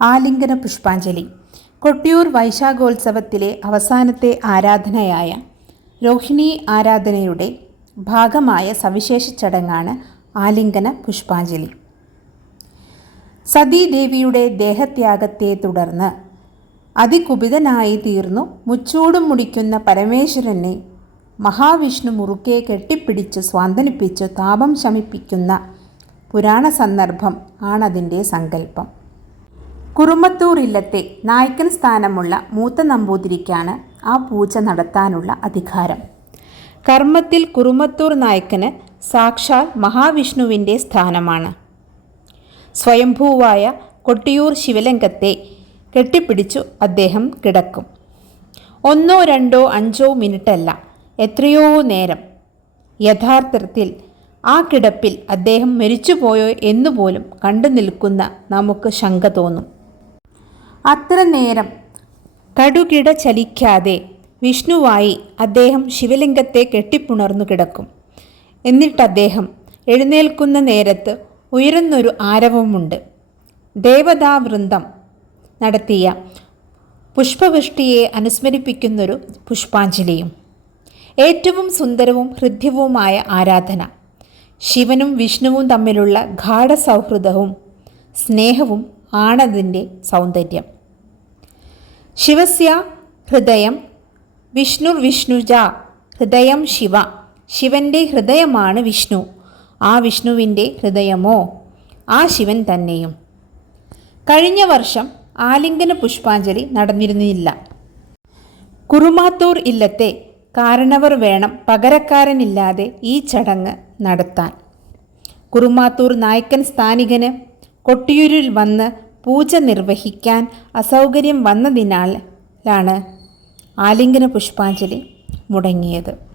ആലിംഗന പുഷ്പാഞ്ജലി. കൊട്ടിയൂർ വൈശാഖോത്സവത്തിലെ അവസാനത്തെ ആരാധനയായ രോഹിണി ആരാധനയുടെ ഭാഗമായ സവിശേഷ ചടങ്ങാണ് ആലിംഗന പുഷ്പാഞ്ജലി. സതീദേവിയുടെ ദേഹത്യാഗത്തെ തുടർന്ന് അതികുപിതനായി തീർന്നു മുച്ചൂടും മുടിക്കുന്ന പരമേശ്വരനെ മഹാവിഷ്ണു മുറുക്കെ കെട്ടിപ്പിടിച്ച് സ്വാന്തനിപ്പിച്ച് താപം ശമിപ്പിക്കുന്ന പുരാണ സന്ദർഭം ആണതിന്റെ സങ്കല്പം. കുറുമത്തൂർ ഇല്ലത്തെ നായ്ക്കൻ സ്ഥാനമുള്ള മൂത്ത നമ്പൂതിരിക്കാണ് ആ പൂജ നടത്താനുള്ള അധികാരം. കർമ്മത്തിൽ കുറുമത്തൂർ നായ്ക്കന് സാക്ഷാൽ മഹാവിഷ്ണുവിന്റെ സ്ഥാനമാണ്. സ്വയംഭൂവായ കൊട്ടിയൂർ ശിവലിംഗത്തെ കെട്ടിപ്പിടിച്ചു അദ്ദേഹം കിടക്കും. ഒന്നോ രണ്ടോ അഞ്ചോ മിനിറ്റല്ല എത്രയോ നേരം. യഥാർത്ഥത്തിൽ ആ കിടപ്പിൽ അദ്ദേഹം മരിച്ചുപോയോ എന്നുപോലും കണ്ടു നിൽക്കുന്ന നമുക്ക് ശങ്ക തോന്നും. അത്ര നേരം. കടുകിട ചലിക്കാതെ വിഷ്ണുവായി അദ്ദേഹം ശിവലിംഗത്തെ കെട്ടിപ്പുണർന്നു കിടക്കും. എന്നിട്ട് അദ്ദേഹം എഴുന്നേൽക്കുന്ന നേരത്ത് ഉയരുന്നൊരു ആരവമുണ്ട്. ദേവതാവൃന്ദം നടത്തിയ പുഷ്പവൃഷ്ടിയെ അനുസ്മരിപ്പിക്കുന്നൊരു പുഷ്പാഞ്ജലിയും. ഏറ്റവും സുന്ദരവും ഹൃദ്യവുമായ ആരാധന. ശിവനും വിഷ്ണുവും തമ്മിലുള്ള ഗാഠസൗഹൃദവും സ്നേഹവും ആണതിന്റെ സൗന്ദര്യം. ശിവസ്യ ഹൃദയം വിഷ്ണുർ വിഷ്ണുജ ഹൃദയം ശിവ. ശിവന്റെ ഹൃദയമാണ് വിഷ്ണു. ആ വിഷ്ണുവിന്റെ ഹൃദയമോ ആ ശിവൻ തന്നെയും. കഴിഞ്ഞ വർഷം ആലിംഗന പുഷ്പാഞ്ജലി നടന്നിരുന്നില്ല. കുറുമാത്തൂർ ഇല്ലത്തെ കാരണവർ വേണം പകരക്കാരനില്ലാതെ ഈ ചടങ്ങ് നടത്താൻ. കുറുമാത്തൂർ നായ്ക്കൻ സ്ഥാനികന് കൊട്ടിയൂരിൽ വന്ന് പൂജ നിർവഹിക്കാൻ അസൗകര്യം വന്നതിനാലാണ് ആലിംഗന പുഷ്പാഞ്ജലി മുടങ്ങിയത്.